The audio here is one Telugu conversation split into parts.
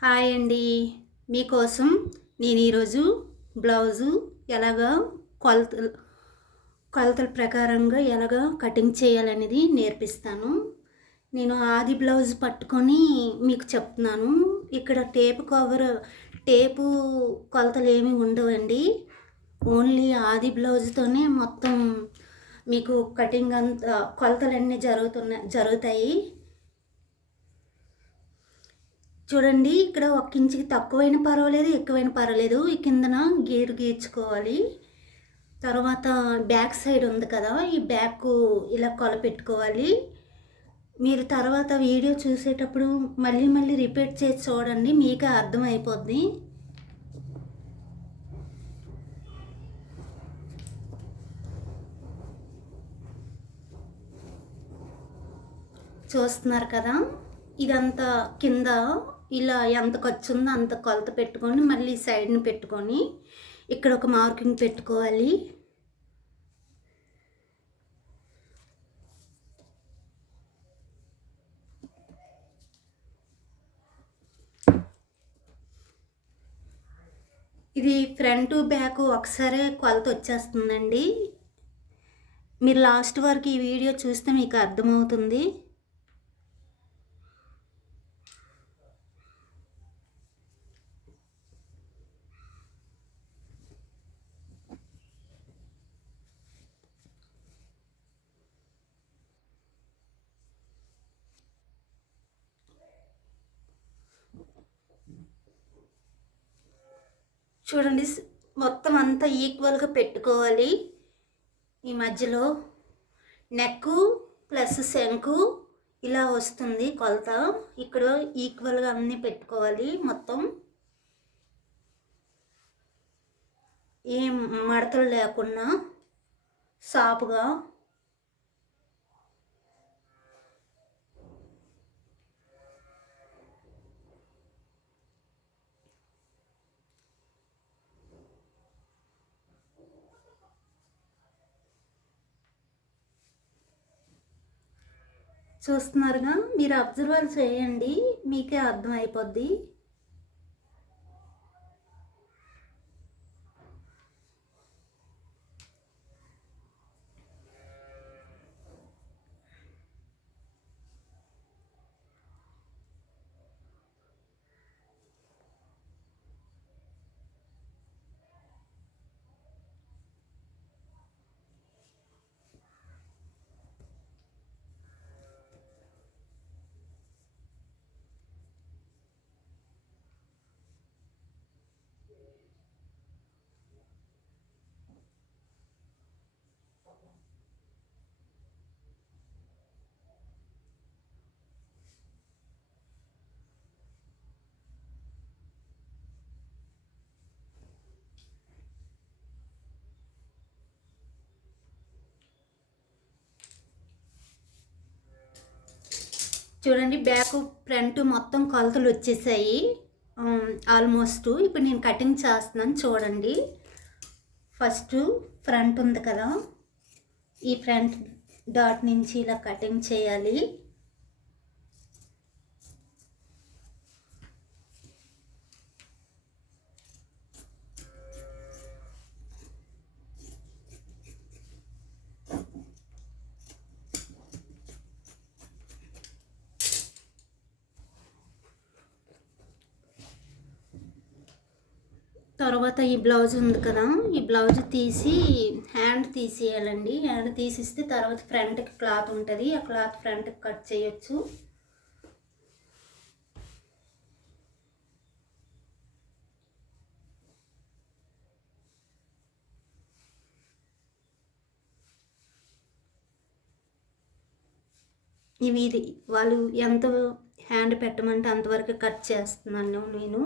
హాయ్ అండి. మీకోసం నేను ఈరోజు బ్లౌజు ఎలాగా కొలతలు కొలతల ప్రకారంగా ఎలాగా కటింగ్ చేయాలనేది నేర్పిస్తాను. నేను ఆది బ్లౌజ్ పట్టుకొని మీకు చెప్తున్నాను. ఇక్కడ టేపు కొలతలు ఏమి ఉండవండి. ఓన్లీ ఆది బ్లౌజ్తోనే మొత్తం మీకు కటింగ్ అంతా కొలతలన్నీ జరుగుతాయి. చూడండి, ఇక్కడ 1 ఇంచుకి తక్కువైనా పర్వాలేదు, ఎక్కువైనా పర్వాలేదు. ఈ కిందన గీర్చుకోవాలి. తర్వాత బ్యాక్ సైడ్ ఉంది కదా, ఈ బ్యాక్ ఇలా కొలపెట్టుకోవాలి. మీరు తర్వాత వీడియో చూసేటప్పుడు మళ్ళీ మళ్ళీ రిపీట్ చేసి చూడండి, మీకే అర్థమైపోద్ది. చూస్తున్నారు కదా, ఇదంతా కింద ఇలా ఎంత ఖర్చు ఉందో అంత కొలత పెట్టుకొని మళ్ళీ సైడ్ని పెట్టుకొని ఇక్కడ ఒక మార్కింగ్ పెట్టుకోవాలి. ఇది ఫ్రంట్ బ్యాక్ ఒకసారి కొలత వచ్చేస్తుందండి. మీరు లాస్ట్ వరకు ఈ వీడియో చూస్తే మీకు అర్థమవుతుంది. చూడండి, మొత్తం అంతా ఈక్వల్గా పెట్టుకోవాలి. ఈ మధ్యలో నెక్ ప్లస్ శంకు ఇలా వస్తుంది కొలత. ఇక్కడ ఈక్వల్గా అన్నీ పెట్టుకోవాలి. మొత్తం ఏం మడతలు లేకుండా సాపుగా. చూస్తున్నారుగా, మీరు అబ్జర్వ్ చేయండి, మీకే అర్థమైపోద్ది. చూడండి, బ్యాక్ ఫ్రంట్ మొత్తం కొలతలు వచ్చేసాయి ఆల్మోస్ట్. ఇప్పుడు నేను కటింగ్ చేస్తున్నాను చూడండి. ఫస్ట్ ఫ్రంట్ ఉంది కదా, ఈ ఫ్రంట్ డాట్ నుంచి ఇలా కటింగ్ చేయాలి. తర్వాత ఈ బ్లౌజ్ ఉంది కదా, ఈ బ్లౌజ్ తీసి హ్యాండ్ తీసేయాలండి. హ్యాండ్ తీసిస్తే తర్వాత ఫ్రంట్కి క్లాత్ ఉంటుంది, ఆ క్లాత్ ఫ్రంట్కి కట్ చేయొచ్చు. ఇవి వాళ్ళు ఎంత హ్యాండ్ పెట్టమంటే అంతవరకు కట్ చేస్తున్నాను నేను.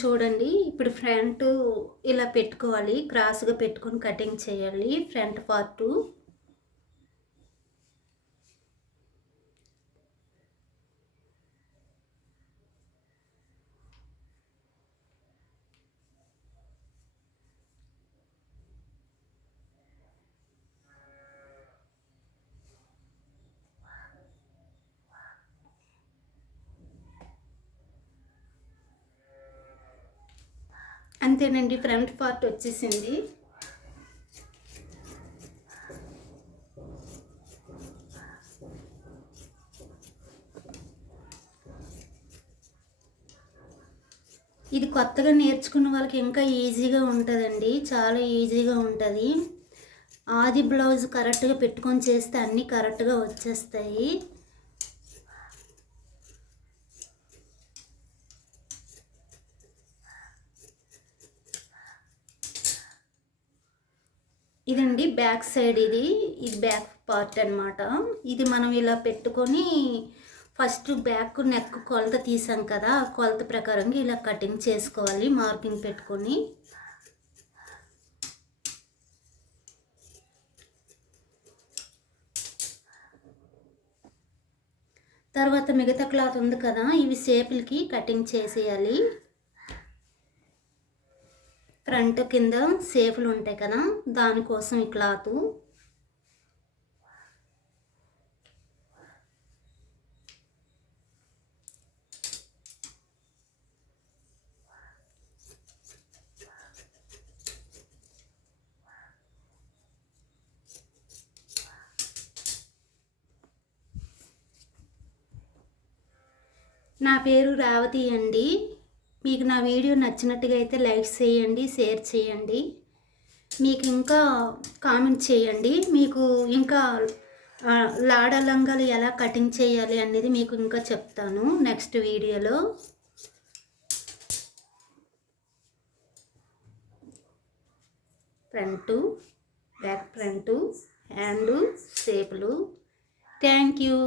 చూడండి, ఇప్పుడు ఫ్రంట్ ఇలా పెట్టుకోవాలి, క్రాస్గా పెట్టుకొని కటింగ్ చేయాలి ఫ్రంట్ పార్టు. అంతేనండి, ఫ్రంట్ పార్ట్ వచ్చేసింది. ఇది కొత్తగా నేర్చుకున్న వాళ్ళకి ఇంకా ఈజీగా ఉంటుందండి, చాలా ఈజీగా ఉంటుంది. ఆది బ్లౌజ్ కరెక్ట్గా పెట్టుకొని చేస్తే అన్నీ కరెక్ట్గా వచ్చేస్తాయి. ఇదండి బ్యాక్ సైడ్, ఇది బ్యాక్ పార్ట్ అనమాట. ఇది మనం ఇలా పెట్టుకొని ఫస్ట్ బ్యాక్ నెక్ కొలత తీసాం కదా, ఆ కొలత ప్రకారంగా ఇలా కటింగ్ చేసుకోవాలి మార్కింగ్ పెట్టుకొని. తర్వాత మిగతా క్లాత్ ఉంది కదా, ఇవి షేపులకి కటింగ్ చేసేయాలి. ఫ్రంట్ కింద షేపులు ఉంటాయి కదా, దానికోసం ఈ క్లాత్. నా పేరు రేవతి అండి. మీకు నా వీడియో నచ్చినట్టుగా అయితే లైక్ చేయండి, షేర్ చేయండి. మీకు ఇంకా కామెంట్ చేయండి. మీకు ఇంకా లాడా లంగాలు ఎలా కటింగ్ చేయాలి అనేది మీకు ఇంకా చెప్తాను నెక్స్ట్ వీడియోలో. ఫ్రంటు, బ్యాక్ ఫ్రంటు, హ్యాండు, షేపులు. Thank you.